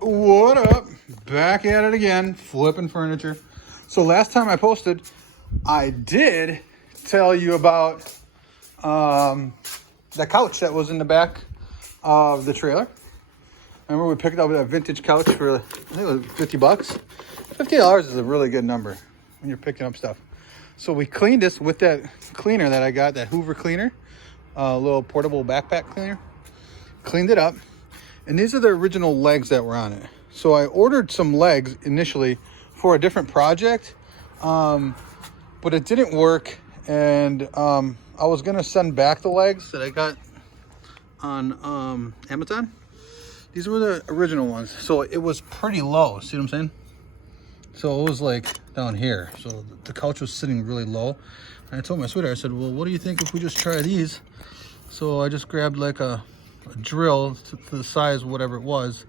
What up? Back at it again, flipping furniture. So last time I posted, I did tell you about the couch that was in the back of the trailer. Remember we picked up that vintage couch for, I think it was $50. $50 is a really good number when you're picking up stuff. So we cleaned this with that cleaner that I got, that Hoover cleaner, a little portable backpack cleaner. Cleaned it up. And these are the original legs that were on it. So I ordered some legs initially for a different project, but it didn't work. And I was gonna send back the legs that I got on Amazon. These were the original ones. So it was pretty low, see what I'm saying? So it was like down here. So the couch was sitting really low. And I told my sweetheart, I said, well, what do you think if we just try these? So I just grabbed like a drill to the size, whatever it was,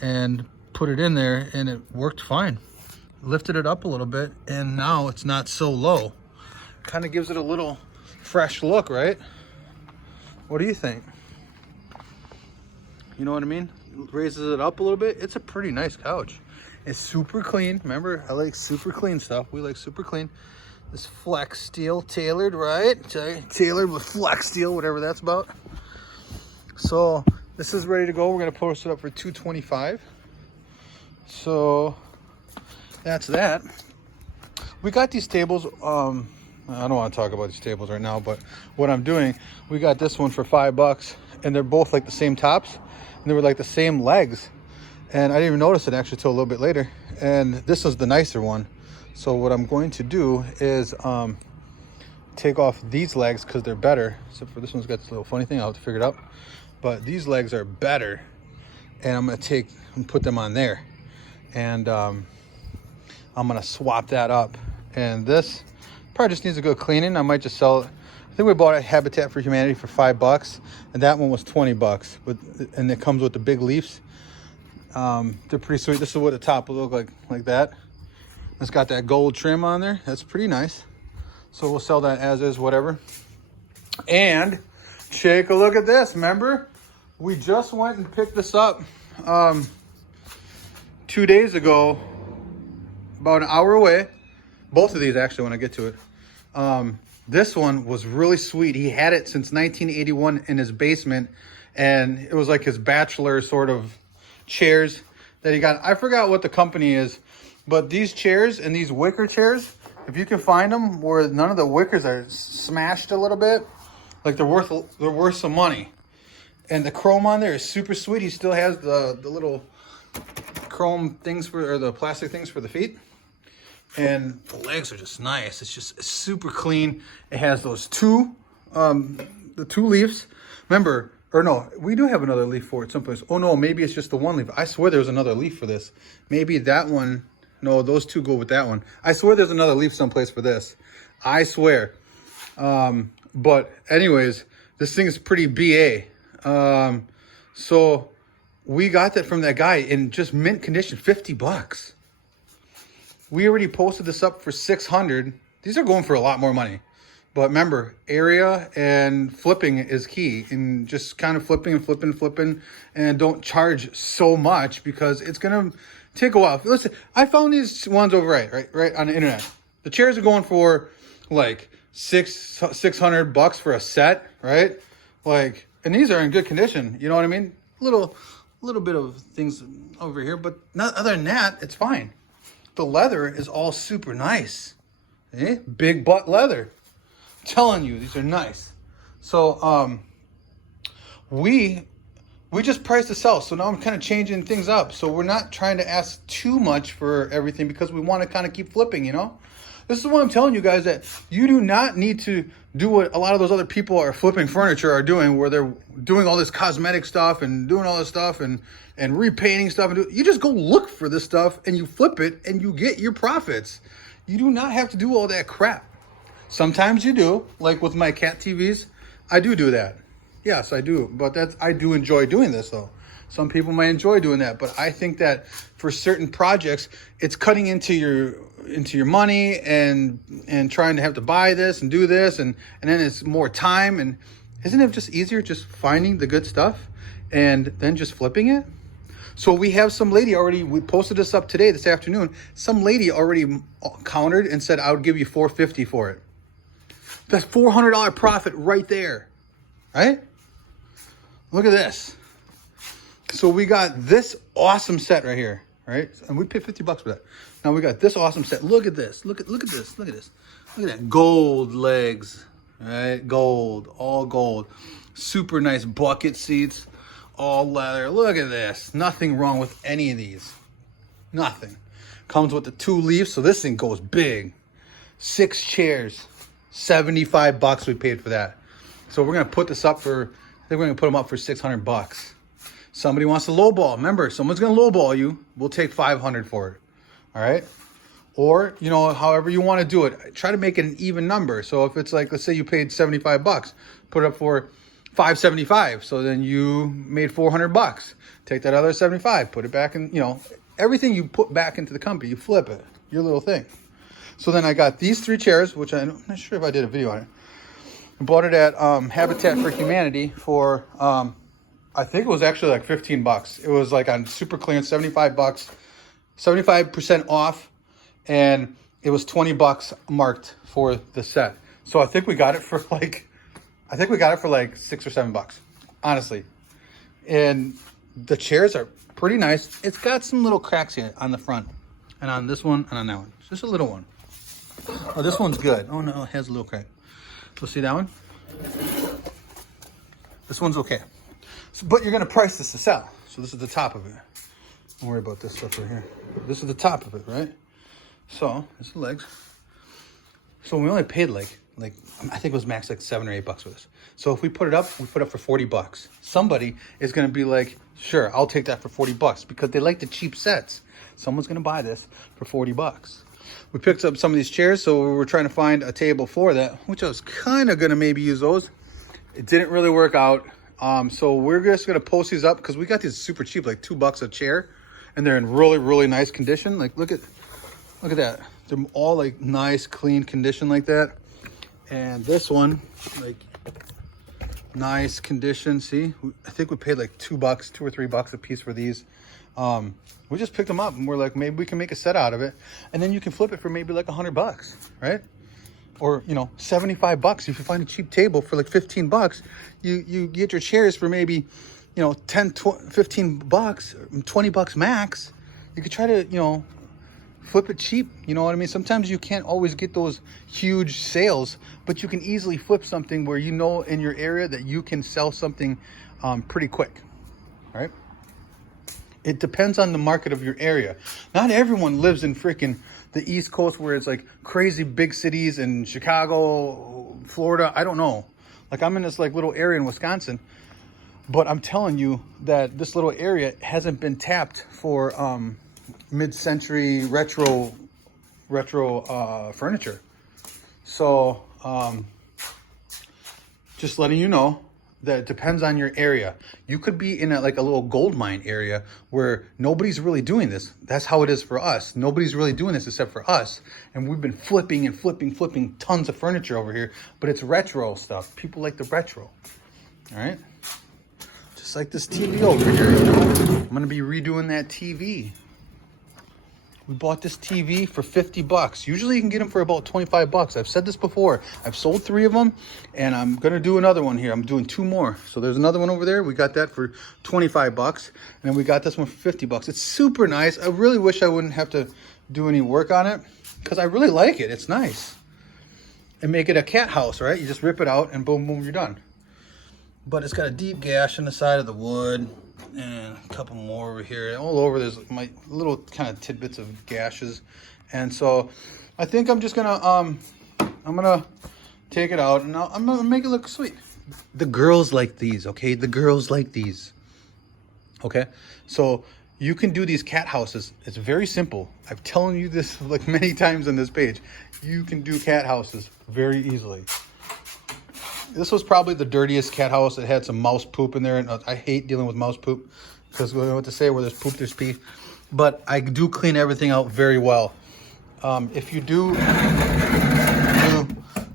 and put it in there, and it worked fine. Lifted it up a little bit, and now it's not so low. Kind of gives it a little fresh look, right? What do you think? You know what I mean? Raises it up a little bit. It's a pretty nice couch. It's super clean. Remember, I like super clean stuff. We like super clean. This flex steel tailored, right? Tailored with flex steel, whatever that's about. So this is ready to go. We're gonna post it up for $225. So that's that. We got these tables. I don't want to talk about these tables right now, but what I'm doing, we got this one for $5, and they're both like the same tops, and they were like the same legs, and I didn't even notice it actually till a little bit later. And this is the nicer one. So what I'm going to do is take off these legs because they're better. Except for this one's got this little funny thing. I'll have to figure it out. But these legs are better, and I'm gonna take and put them on there, and I'm gonna swap that up. And this probably just needs a good cleaning. I might just sell it. I think we bought a Habitat for Humanity for $5, and that one was $20. And it comes with the big leaves. They're pretty sweet. This is what the top will look like that. It's got that gold trim on there. That's pretty nice. So we'll sell that as is, whatever. And take a look at this. Remember, we just went and picked this up 2 days ago, about an hour away. Both of these, actually, when I get to it. This one was really sweet. He had it since 1981 in his basement, and it was like his bachelor sort of chairs that he got. I forgot what the company is, but these chairs and these wicker chairs, if you can find them where none of the wickers are smashed a little bit, like they're worth some money. And the chrome on there is super sweet. He still has the little chrome things or the plastic things for the feet. And the legs are just nice. It's super clean. It has those the two leaves. Remember, or no, we do have another leaf for it someplace. Oh no, maybe it's just the one leaf. I swear there's another leaf for this. Maybe that one. No, those two go with that one. I swear there's another leaf someplace for this. I swear. But anyways, this thing is pretty BA. So we got that from that guy in just mint condition, $50. We already posted this up for $600. These are going for a lot more money. But remember, area and flipping is key. And just kind of flipping and flipping. And don't charge so much because it's going to take a while. Listen, I found these ones over right on the internet. The chairs are going for like $600 for a set, right? Like, and these are in good condition. You know what I mean? Little bit of things over here, but not other than that, it's fine. The leather is all super nice. Eh? Big butt leather. I'm telling you, these are nice. So we just priced to sell. So now I'm kind of changing things up. So we're not trying to ask too much for everything because we want to kind of keep flipping, you know? This is what I'm telling you guys, that you do not need to do what a lot of those other people are flipping furniture are doing, where they're doing all this cosmetic stuff and doing all this stuff and repainting stuff. You just go look for this stuff and you flip it and you get your profits. You do not have to do all that crap. Sometimes you do, like with my cat TVs. I do that. Yes, I do. But I do enjoy doing this though. Some people might enjoy doing that, but I think that for certain projects, it's cutting into your money and trying to have to buy this and do this, and then it's more time. And isn't it just easier just finding the good stuff and then just flipping it? So we have some lady already, we posted this up today, this afternoon. Some lady already countered and said, I would give you $450 for it. That's $400 profit right there, right? Look at this. So we got this awesome set right here, right? And we paid $50 for that. Now we got this awesome set. Look at this. Look at this. Look at this. Look at that. Gold legs, right? Gold, all gold. Super nice bucket seats, all leather. Look at this. Nothing wrong with any of these. Nothing. Comes with the 2 leaves, so this thing goes big. 6 chairs, $75 we paid for that. So we're gonna put this up for, I think we're gonna put them up for $600. Somebody wants to lowball. Remember, someone's gonna lowball you. We'll take $500 for it. All right. Or, you know, however you want to do it, try to make it an even number. So if it's like, let's say you paid $75, put it up for $575. So then you made $400. Take that other 75, put it back in, you know, everything you put back into the company, you flip it, your little thing. So then I got these 3 chairs, which I'm not sure if I did a video on it. I bought it at Habitat for Humanity for, I think it was actually like $15. It was like on super clearance, $75, 75% off. And it was $20 marked for the set. So I think we got it for like, I think we got it for like $6 or $7, honestly. And the chairs are pretty nice. It's got some little cracks here on the front and on this one and on that one. It's just a little one. Oh, this one's good. Oh no, it has a little crack. So see that one? This one's okay. So, but you're gonna price this to sell. So this is the top of it. Don't worry about this stuff right here. This is the top of it, right? So this is the legs. So we only paid like I think it was max like $7 or $8 for this. So if we put it up, we put it up for $40. Somebody is gonna be like, sure, I'll take that for $40 because they like the cheap sets. Someone's gonna buy this for $40. We picked up some of these chairs, so we were trying to find a table for that, which I was kind of gonna maybe use those. It didn't really work out. So we're just gonna post these up because we got these super cheap, like $2 a chair, and they're in really, really nice condition. Like look at that. They're all like nice, clean condition like that. And this one, like nice condition. See, I think we paid like $2, $2 or $3 a piece for these. We just picked them up and we're like, maybe we can make a set out of it. And then you can flip it for maybe like $100, right? Or, you know, $75. If you find a cheap table for like $15, you get your chairs for maybe, you know, $10, $15, $20 max. You could try to, you know, flip it cheap. You know what I mean? Sometimes you can't always get those huge sales, but you can easily flip something where you know in your area that you can sell something pretty quick, right? It depends on the market of your area. Not everyone lives in freaking the East Coast where it's like crazy big cities in Chicago, Florida. I don't know. Like I'm in this like little area in Wisconsin, but I'm telling you that this little area hasn't been tapped for mid-century retro furniture. So just letting you know that it depends on your area. You could be in like a little gold mine area where nobody's really doing this. That's how it is for us. Nobody's really doing this except for us. And we've been flipping and flipping tons of furniture over here, but it's retro stuff. People like the retro, all right? Just like this TV over here, you know? I'm gonna be redoing that TV. We bought this TV for $50. Usually you can get them for about $25. I've said this before. I've sold 3 of them and I'm going to do another one here. I'm doing 2 more. So there's another one over there. We got that for $25 and then we got this one for $50. It's super nice. I really wish I wouldn't have to do any work on it because I really like it. It's nice. And make it a cat house, right? You just rip it out and boom, boom, you're done. But it's got a deep gash in the side of the wood. And a couple more over here. All over there's my little kind of tidbits of gashes. And so I think I'm just gonna I'm gonna take it out and I'm gonna make it look sweet. The girls like these, okay? The girls like these. Okay? So you can do these cat houses. It's very simple. I've telling you this like many times on this page. You can do cat houses very easily. This was probably the dirtiest cat house. It had some mouse poop in there. And I hate dealing with mouse poop because we know what to say, where there's poop, there's pee. But I do clean everything out very well. If you do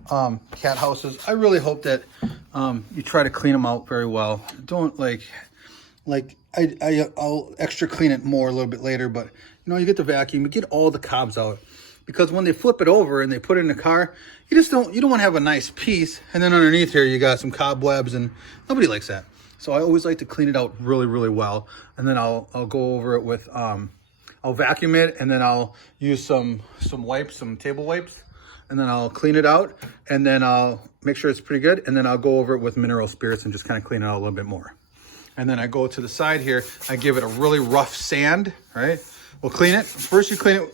cat houses, I really hope that you try to clean them out very well. Don't like like I'll extra clean it more a little bit later, but you know, you get the vacuum, you get all the cobs out, because when they flip it over and they put it in the car, you don't want to have a nice piece and then underneath here you got some cobwebs, and nobody likes that. So I always like to clean it out really, really well, and then I'll go over it with I'll vacuum it, and then I'll use some wipes, some table wipes, and then I'll clean it out, and then I'll make sure it's pretty good, and then I'll go over it with mineral spirits and just kind of clean it out a little bit more. And then I go to the side here, I give it a really rough sand, right? We'll clean it. First you clean it,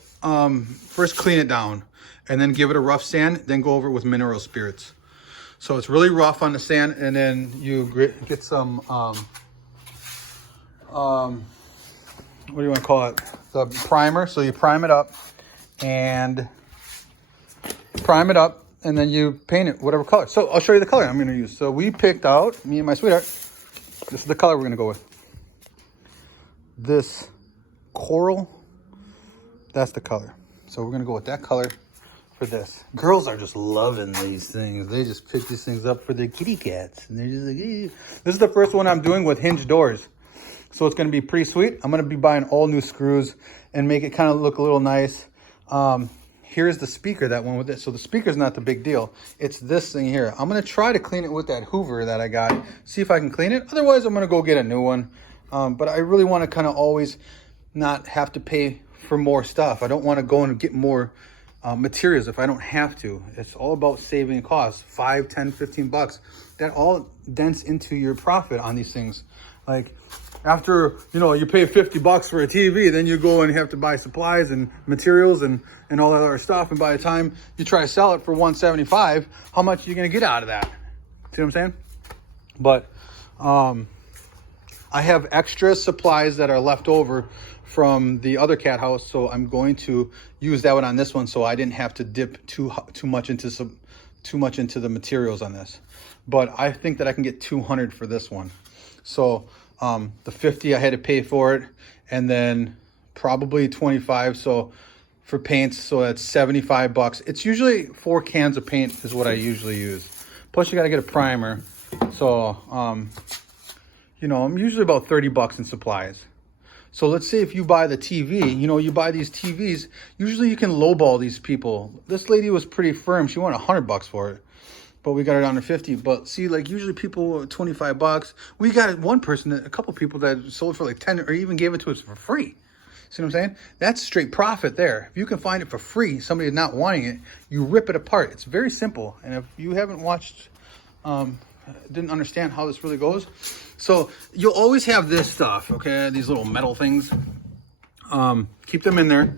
first clean it down, and then give it a rough sand, then go over it with mineral spirits. So it's really rough on the sand, and then you get some, what do you want to call it? The primer. So you prime it up, and then you paint it whatever color. So I'll show you the color I'm going to use. So we picked out, me and my sweetheart, this is the color we're going to go with. This coral, that's the color. So we're going to go with that color for this. Girls are just loving these things. They just pick these things up for their kitty cats, and they're just like, eh. This is the first one I'm doing with hinged doors. So it's going to be pretty sweet. I'm going to be buying all new screws and make it kind of look a little nice. Here's the speaker that went with it. So the speaker's not the big deal. It's this thing here. I'm going to try to clean it with that Hoover that I got. See if I can clean it. Otherwise, I'm going to go get a new one. But I really want to kind of always not have to pay for more stuff. I don't want to go and get more materials if I don't have to. It's all about saving costs. 5, 10, 15 bucks. That all dents into your profit on these things. Like, after, you know, you pay 50 bucks for a TV, then you go and have to buy supplies and materials and all that other stuff. And by the time you try to sell it for $175, how much are you going to get out of that? See what I'm saying? But I have extra supplies that are left over from the other cat house, so I'm going to use that one on this one, so I didn't have to dip too much into the materials on this. But I think that I can get 200 for this one. So the 50 I had to pay for it, and then probably 25 so for paints, so that's 75 bucks. It's usually 4 cans of paint is what I usually use. Plus you got to get a primer. So you know, I'm usually about 30 bucks in supplies. So let's say if you buy the TV, you know, you buy these TVs, usually you can lowball these people. This lady was pretty firm. She wanted 100 bucks for it, but we got it down to 50. But see, like usually people 25 bucks. We got one person, a couple people that sold for like 10 or even gave it to us for free. See what I'm saying? That's straight profit there. If you can find it for free, somebody not wanting it, you rip it apart. It's very simple. And if you haven't watched, didn't understand how this really goes, so you'll always have this stuff, okay, these little metal things. Keep them in there,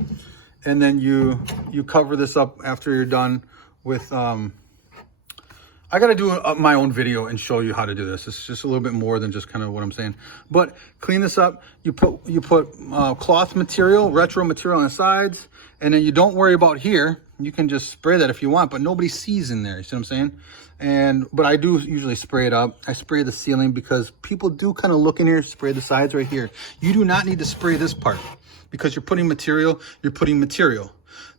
and then you cover this up after you're done with I got to do my own video and show you how to do this. It's just a little bit more than just kind of what I'm saying. But clean this up. You put cloth material, retro material on the sides, and then you don't worry about here. You can just spray that if you want, but nobody sees in there. You see what I'm saying? But I do usually spray it up. I spray the ceiling because people do kind of look in here, spray the sides right here. You do not need to spray this part because you're putting material,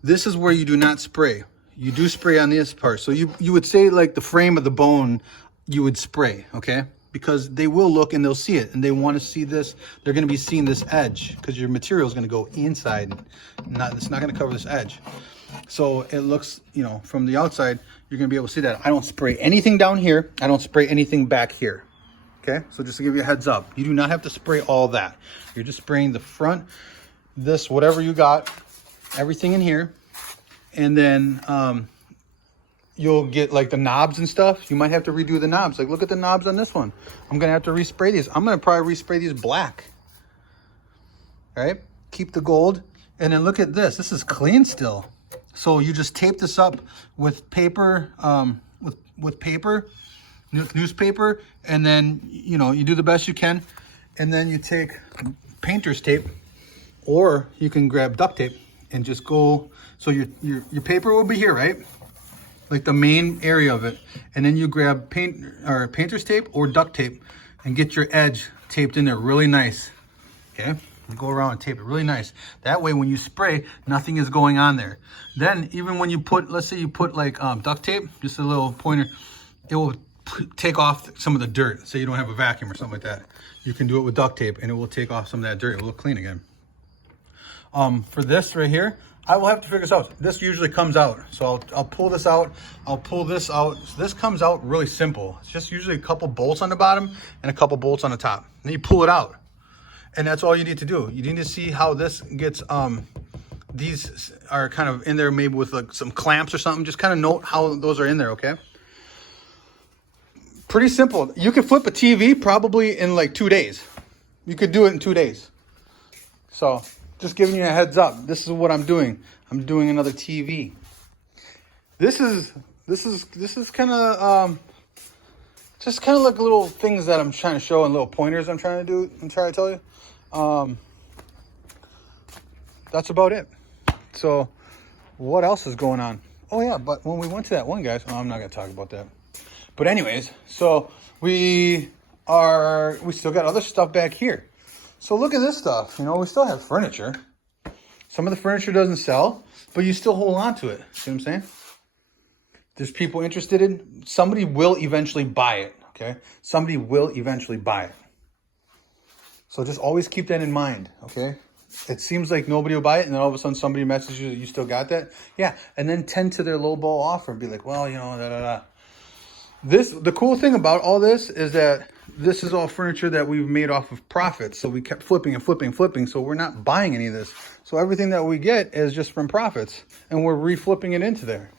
This is where you do not spray. You do spray on this part. So you would say like the frame of the bone, you would spray, okay? Because they will look and they'll see it and they want to see this. They're going to be seeing this edge because your material is going to go inside. It's not going to cover this edge. So it looks, you know, from the outside, you're going to be able to see that. I don't spray anything down here. I don't spray anything back here. Okay? So just to give you a heads up, you do not have to spray all that. You're just spraying the front, this, whatever you got, everything in here. And then you'll get like the knobs and stuff. You might have to redo the knobs. Like look at the knobs on this one. I'm going to have to respray these. I'm going to probably respray these black. All right? Keep the gold. And then look at this. This is clean still. So you just tape this up with paper, with paper, newspaper, and then, you know, you do the best you can. And then you take painter's tape, or you can grab duct tape and just go. So your paper will be here, right? Like the main area of it. And then you grab painter's tape or duct tape and get your edge taped in there really nice. Okay? And go around and tape it really nice. That way when you spray, nothing is going on there. Then even when you put, let's say you put like duct tape, just a little pointer, it will take off some of the dirt. Say you don't have a vacuum or something like that. You can do it with duct tape and it will take off some of that dirt. It will look clean again. For this right here, I will have to figure this out. This usually comes out. So I'll pull this out. I'll pull this out. So this comes out really simple. It's just usually a couple bolts on the bottom and a couple bolts on the top. Then you pull it out. And that's all you need to do. You need to see how this gets, these are kind of in there maybe with like some clamps or something. Just kind of note how those are in there, okay? Pretty simple. You can flip a TV probably in like 2 days. You could do it in 2 days. So just giving you a heads up. This is what I'm doing. I'm doing another TV. This is kind of just kind of like little things that I'm trying to show and little pointers I'm trying to do and try to tell you. That's about it. So what else is going on? Oh yeah, but when we went to that one, guys, I'm not gonna talk about that. But anyways, so we still got other stuff back here. So look at this stuff. You know, we still have furniture. Some of the furniture doesn't sell, but you still hold on to it. See what I'm saying? There's people interested in. Somebody will eventually buy it. Okay, somebody will eventually buy it. So just always keep that in mind. Okay. It seems like nobody will buy it, and then all of a sudden somebody messages you that you still got that. Yeah, and then tend to their lowball offer and be like, well, you know, the cool thing about all this is that this is all furniture that we've made off of profits. So we kept flipping and flipping and flipping. So we're not buying any of this. So everything that we get is just from profits, and we're reflipping it into there.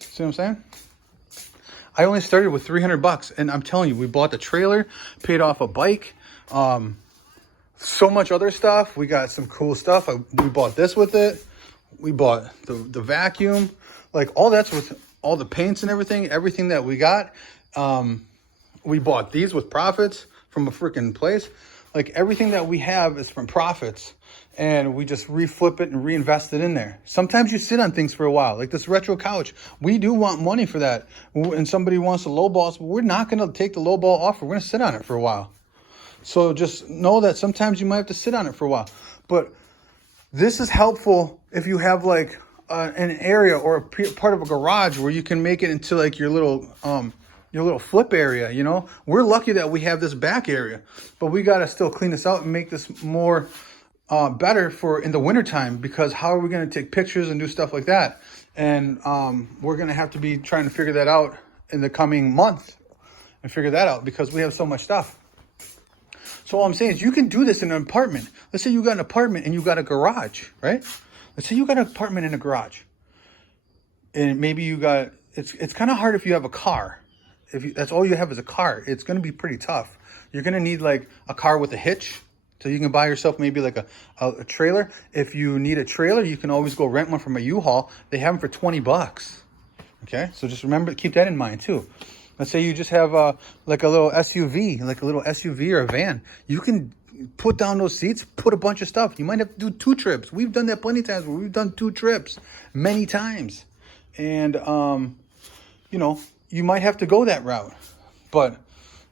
See what I'm saying? I only started with $300, and I'm telling you, we bought the trailer, paid off a bike, so much other stuff. We got some cool stuff. We bought this with it. We bought the vacuum, like all that's with all the paints and everything that we got. We bought these with profits from a freaking place. Like everything that we have is from profits, and we just reflip it and reinvest it in there. Sometimes you sit on things for a while, like this retro couch. We do want money for that, and somebody wants to lowball us, but we're not going to take the lowball offer. We're going to sit on it for a while. So just know that sometimes you might have to sit on it for a while. But this is helpful if you have like an area or a part of a garage where you can make it into like your little flip area. You know, we're lucky that we have this back area, but we got to still clean this out and make this more better for in the wintertime, because how are we going to take pictures and do stuff like that? And we're going to have to be trying to figure that out in the coming month and figure that out because we have so much stuff. So all I'm saying is you can do this in an apartment. Let's say you got an apartment and you got a garage, right? Let's say you got an apartment in a garage. And maybe you got, it's kind of hard if you have a car. That's all you have is a car, it's going to be pretty tough. You're going to need like a car with a hitch. So you can buy yourself maybe like a trailer. If you need a trailer, you can always go rent one from a U-Haul. They have them for $20. Okay, so just remember, keep that in mind too. Let's say you just have like a little SUV or a van. You can put down those seats, put a bunch of stuff. You might have to do 2 trips. We've done that plenty of times where we've done 2 trips many times. And, you know, you might have to go that route. But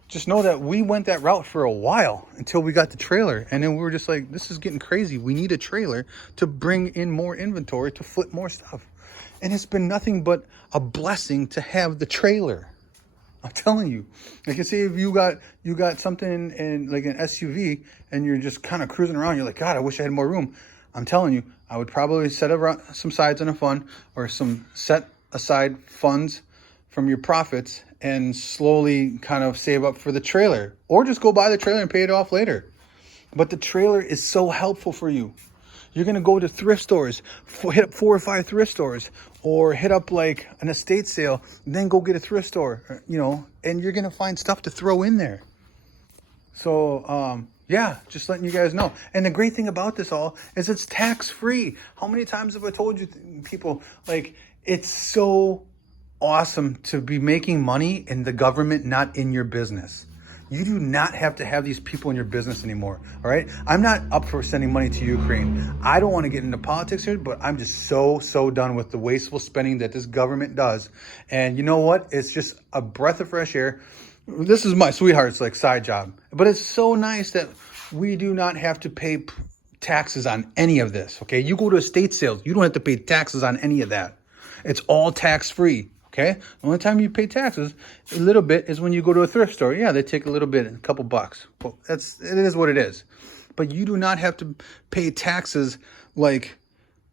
just know that we went that route for a while until we got the trailer. And then we were just like, this is getting crazy. We need a trailer to bring in more inventory, to flip more stuff. And it's been nothing but a blessing to have the trailer. I'm telling you. Like, you say if you got something in like an SUV and you're just kind of cruising around, you're like, God, I wish I had more room. I'm telling you, I would probably set around some sides on a fund or some set aside funds from your profits and slowly kind of save up for the trailer, or just go buy the trailer and pay it off later. But the trailer is so helpful for you. You're going to go to thrift stores, hit up 4 or 5 thrift stores, or hit up like an estate sale, then go get a thrift store, you know, and you're going to find stuff to throw in there. So, yeah, just letting you guys know. And the great thing about this all is it's tax-free. How many times have I told you people, like, it's so awesome to be making money in the government, not in your business. You do not have to have these people in your business anymore, all right? I'm not up for sending money to Ukraine. I don't want to get into politics here, but I'm just so done with the wasteful spending that this government does. And you know what? It's just a breath of fresh air. This is my sweetheart's like side job, but it's so nice that we do not have to pay taxes on any of this, okay? You go to estate sales, you don't have to pay taxes on any of that. It's all tax-free, Okay, the only time you pay taxes a little bit is when you go to a thrift store. Yeah, they take a little bit, a couple bucks. Well, it is what it is. But you do not have to pay taxes like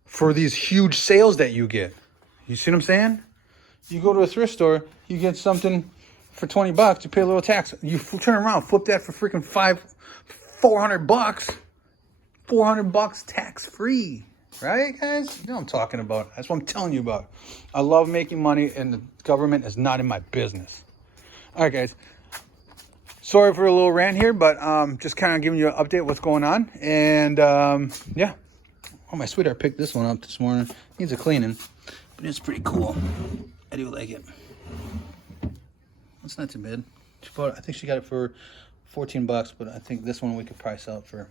for these huge sales that you get. You see what I'm saying? You go to a thrift store, you get something for 20 bucks, you pay a little tax. You turn around, flip that for freaking $400 bucks. $400 tax free. Right, guys? You know what I'm talking about. That's what I'm telling you about. I love making money, and the government is not in my business. All right, guys. Sorry for a little rant here, but just kind of giving you an update what's going on. And, yeah. Oh, my sweetheart picked this one up this morning. Needs a cleaning, but it's pretty cool. I do like it. It's not too bad. I think she got it for 14 bucks, but I think this one we could price out for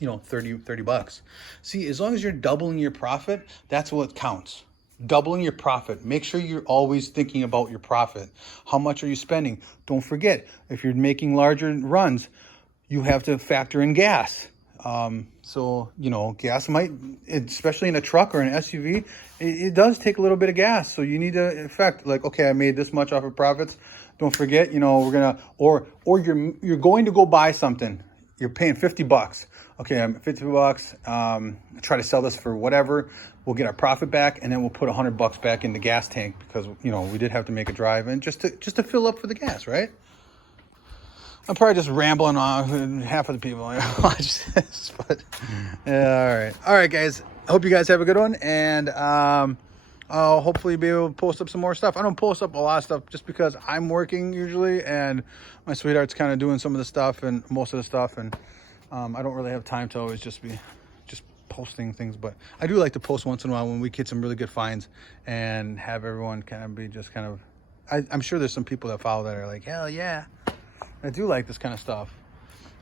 30 bucks. See, as long as you're doubling your profit, that's what counts. Doubling your profit. Make sure you're always thinking about your profit. How much are you spending? Don't forget, if you're making larger runs, you have to factor in gas. So, gas might, especially in a truck or an SUV, it does take a little bit of gas. So you need to affect like, okay, I made this much off of profits. Don't forget, we're gonna, or you're going to go buy something. You're paying 50 bucks. Okay, I'm 50 bucks. Try to sell this for whatever. We'll get our profit back, and then we'll put 100 bucks back in the gas tank because we did have to make a drive and just to fill up for the gas, right? I'm probably just rambling on half of the people watch this, but yeah, all right, guys. I hope you guys have a good one, and I'll hopefully be able to post up some more stuff. I don't post up a lot of stuff just because I'm working usually, and my sweetheart's kind of doing some of the stuff and most of the stuff, and I don't really have time to always just be posting things. But I do like to post once in a while when we get some really good finds and have everyone kind of be just kind of. I'm sure there's some people that follow that are like, hell yeah, I do like this kind of stuff.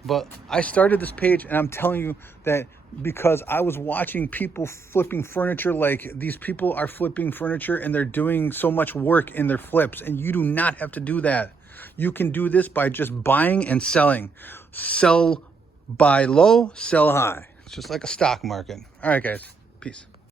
But I started this page, and I'm telling you that because I was watching people flipping furniture. Like, these people are flipping furniture and they're doing so much work in their flips, and you do not have to do that. You can do this by just buying and selling. Buy low, sell high. It's just like a stock market. All right, guys. Peace.